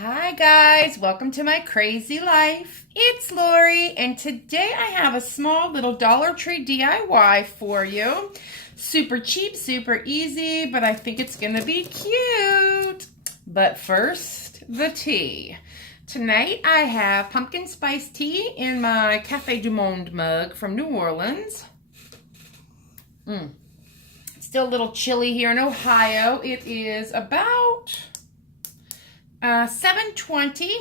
Hi guys, welcome to my crazy life. It's Lori, and today I have a small little Dollar Tree DIY for you. Super cheap, super easy, but I think it's gonna be cute. But first, the tea. Tonight I have pumpkin spice tea in my Cafe du Monde mug from New Orleans. Still a little chilly here in Ohio. It is about 7:20,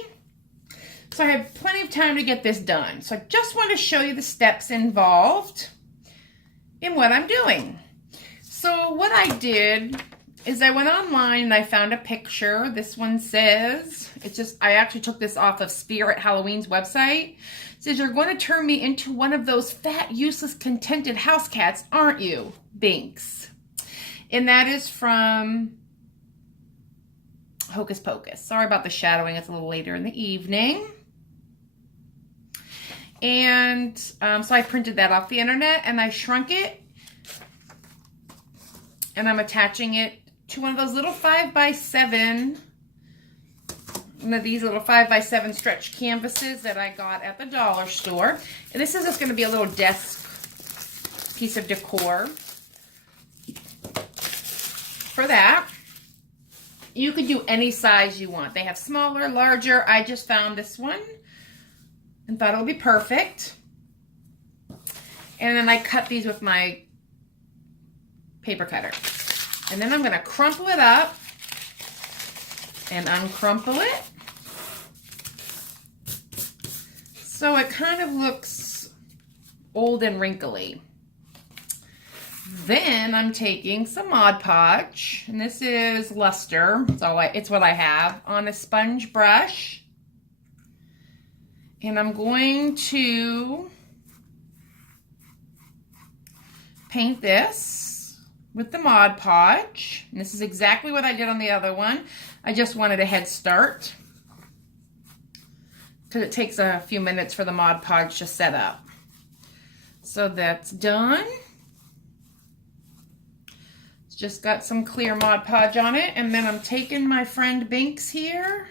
so I have plenty of time to get this done. So I just want to show you the steps involved in what I'm doing. So what I did is I went online and I found a picture. This one says, I actually took this off of Spirit Halloween's website. It says, "You're going to turn me into one of those fat, useless, contented house cats, aren't you, Binks?" And that is from Hocus Pocus. Sorry about the shadowing. It's a little later in the evening. And so I printed that off the internet and I shrunk it. And I'm attaching it to one of those little 5x7, one of these little 5x7 stretch canvases that I got at the dollar store. And this is just going to be a little desk piece of decor for that. You could do any size you want. They have smaller, larger. I just found this one and thought it would be perfect. And then I cut these with my paper cutter. And then I'm going to crumple it up and uncrumple it. So it kind of looks old and wrinkly. Then I'm taking some Mod Podge, and this is Luster, it's what I have, on a sponge brush. And I'm going to paint this with the Mod Podge. And this is exactly what I did on the other one. I just wanted a head start because it takes a few minutes for the Mod Podge to set up. So that's done. Just got some clear Mod Podge on it, and then I'm taking my friend Binks here.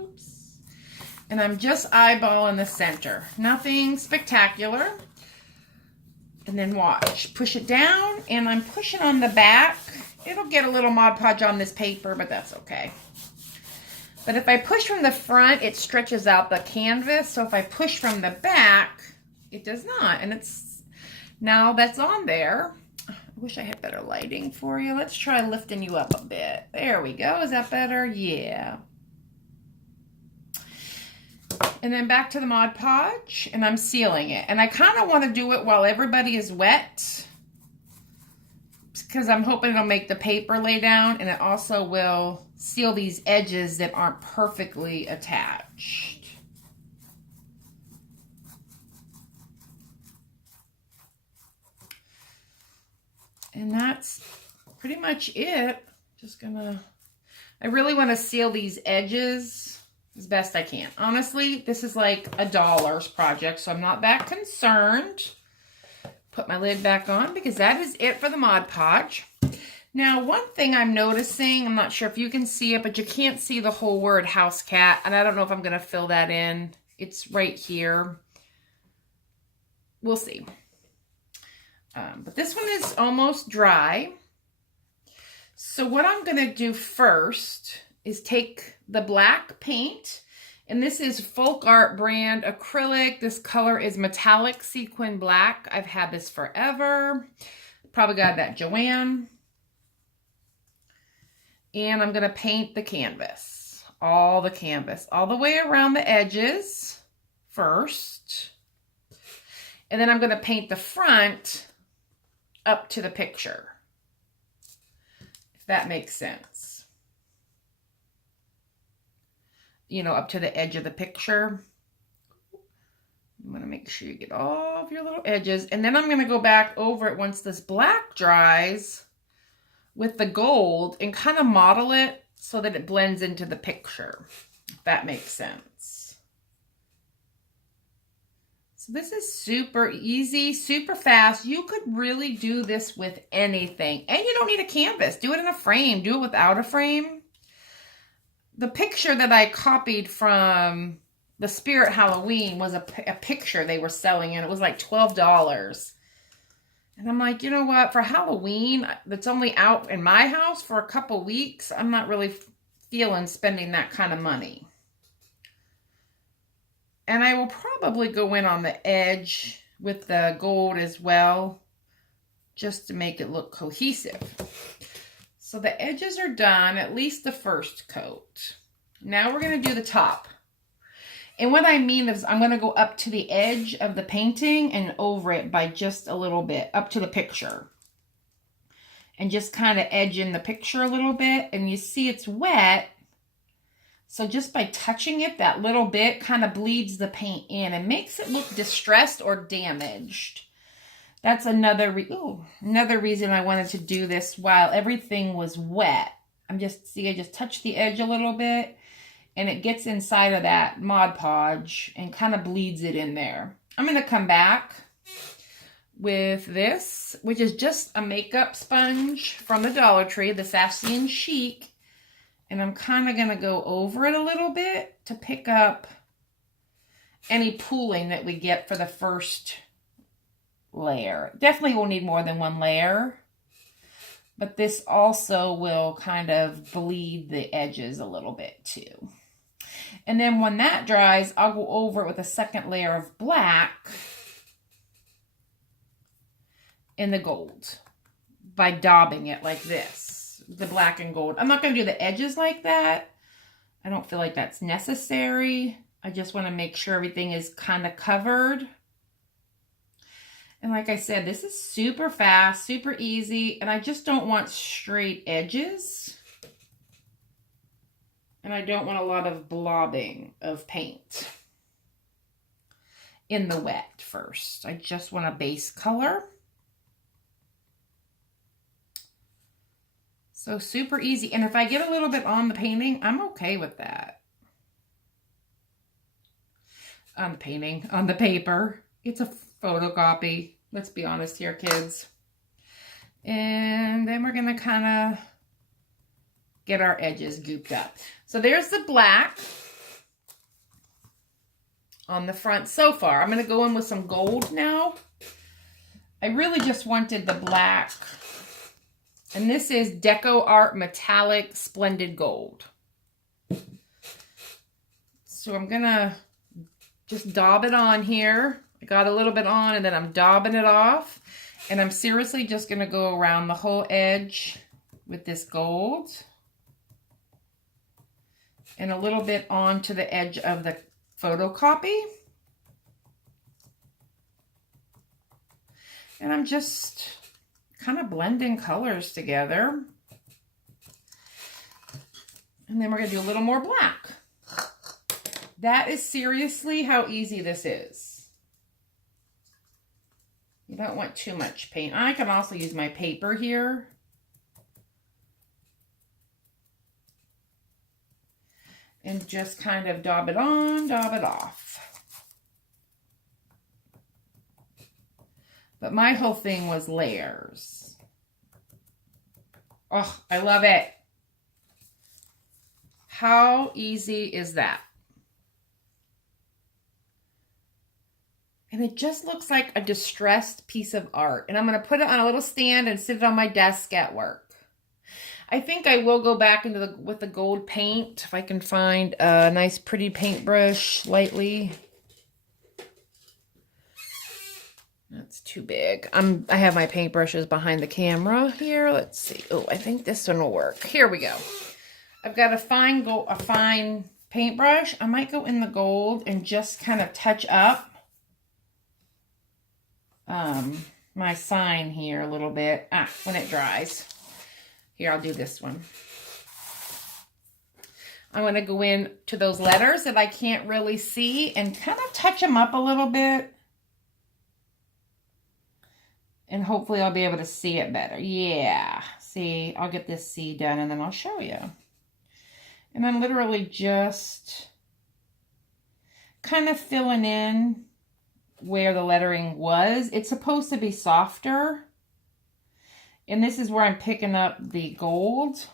Oops. And I'm just eyeballing the center. Nothing spectacular. And then watch. Push it down, and I'm pushing on the back. It'll get a little Mod Podge on this paper, but that's okay. But if I push from the front, it stretches out the canvas. So if I push from the back, it does not. And now that's on there. I wish I had better lighting for you. Let's try lifting you up a bit. There we go. Is that better? Yeah. And then back to the Mod Podge, and I'm sealing it. And I kind of want to do it while everybody is wet, because I'm hoping it'll make the paper lay down, and it also will seal these edges that aren't perfectly attached. And that's pretty much it. I really want to seal these edges as best I can. Honestly, this is like a dollar's project, so I'm not that concerned. Put my lid back on because that is it for the Mod Podge. Now, one thing I'm noticing, I'm not sure if you can see it, but you can't see the whole word house cat, and I don't know if I'm going to fill that in. It's right here. We'll see. But this one is almost dry. So what I'm going to do first is take the black paint. And this is Folk Art brand acrylic. This color is metallic sequin black. I've had this forever. Probably got it at Joann. And I'm going to paint the canvas. All the way around the edges first. And then I'm going to paint the front up to the picture, if that makes sense. You know, up to the edge of the picture. I'm going to make sure you get all of your little edges. And then I'm going to go back over it once this black dries with the gold and kind of model it so that it blends into the picture, if that makes sense. So this is super easy, super fast. You could really do this with anything. And you don't need a canvas. Do it in a frame. Do it without a frame. the picture that I copied from the Spirit Halloween was a picture they were selling, and it was like $12. And I'm like, you know what? For Halloween, that's only out in my house for a couple weeks, I'm not really feeling spending that kind of money. And I will probably go in on the edge with the gold as well, just to make it look cohesive. So the edges are done, at least the first coat. Now we're going to do the top. And what I mean is I'm going to go up to the edge of the painting and over it by just a little bit, up to the picture. And just kind of edge in the picture a little bit. And you see it's wet. So just by touching it, that little bit kind of bleeds the paint in and makes it look distressed or damaged. That's another reason I wanted to do this while everything was wet. I just touch the edge a little bit and it gets inside of that Mod Podge and kind of bleeds it in there. I'm going to come back with this, which is just a makeup sponge from the Dollar Tree, the Sassy and Chic. And I'm kind of going to go over it a little bit to pick up any pooling that we get for the first layer. Definitely will need more than one layer. But this also will kind of bleed the edges a little bit too. And then when that dries, I'll go over it with a second layer of black in the gold by daubing it like this. The black and gold. I'm not going to do the edges like that. I don't feel like that's necessary. I just want to make sure everything is kind of covered. And like I said, this is super fast, super easy, and I just don't want straight edges. And I don't want a lot of blobbing of paint in the wet first. I just want a base color. So super easy. And if I get a little bit on the painting, I'm okay with that. On the painting, on the paper. It's a photocopy. Let's be honest here, kids. And then we're going to kind of get our edges gooped up. So there's the black on the front so far. I'm going to go in with some gold now. I really just wanted the black. And this is Deco Art Metallic Splendid Gold. So I'm going to just daub it on here. I got a little bit on and then I'm daubing it off. And I'm seriously just going to go around the whole edge with this gold. And a little bit onto the edge of the photocopy. And I'm just kind of blending colors together. And then we're going to do a little more black. That is seriously how easy this is. You don't want too much paint. I can also use my paper here. And just kind of daub it on, daub it off. But my whole thing was layers. Oh, I love it. How easy is that? And it just looks like a distressed piece of art. And I'm going to put it on a little stand and sit it on my desk at work. I think I will go back into with the gold paint if I can find a nice pretty paintbrush lightly. That's too big. I have my paintbrushes behind the camera here. Let's see. Oh, I think this one will work. Here we go. I've got a fine paintbrush. I might go in the gold and just kind of touch up my sign here a little bit. When it dries. Here, I'll do this one. I'm going to go in to those letters that I can't really see and kind of touch them up a little bit. And hopefully I'll be able to see it better. Yeah. See, I'll get this C done and then I'll show you. And I'm literally just kind of filling in where the lettering was. It's supposed to be softer. And this is where I'm picking up the gold.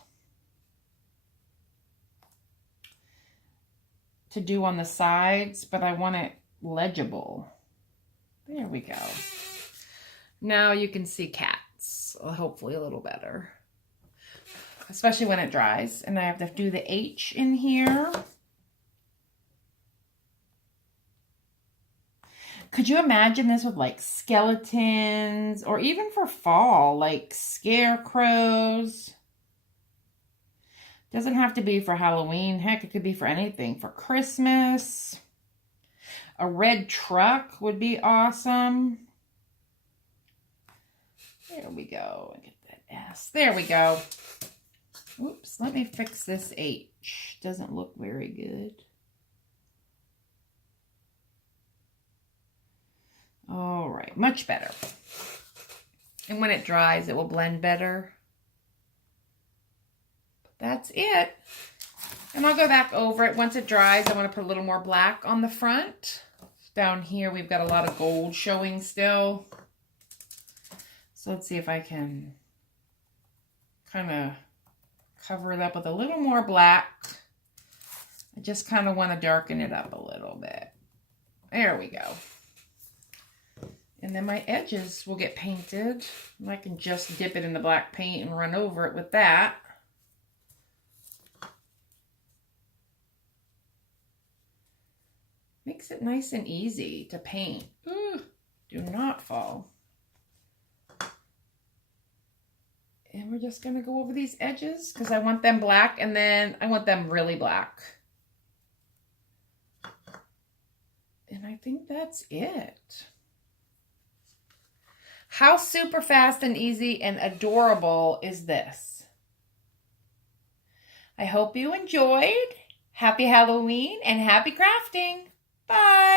to do on the sides, but I want it legible. There we go. Now you can see cats, hopefully a little better. Especially when it dries. And I have to do the H in here. Could you imagine this with like skeletons or even for fall, like scarecrows? Doesn't have to be for Halloween. Heck, it could be for anything. For Christmas. A red truck would be awesome. There we go. Get that S. There we go. Oops, let me fix this H. Doesn't look very good. All right, much better. And when it dries, it will blend better. That's it. And I'll go back over it. Once it dries, I want to put a little more black on the front. Down here, we've got a lot of gold showing still. So let's see if I can kind of cover it up with a little more black. I just kind of want to darken it up a little bit. There we go. And then my edges will get painted. And I can just dip it in the black paint and run over it with that. Makes it nice and easy to paint. Ooh, do not fall. And we're just going to go over these edges because I want them black and then I want them really black. And I think that's it. How super fast and easy and adorable is this? I hope you enjoyed. Happy Halloween and happy crafting. Bye.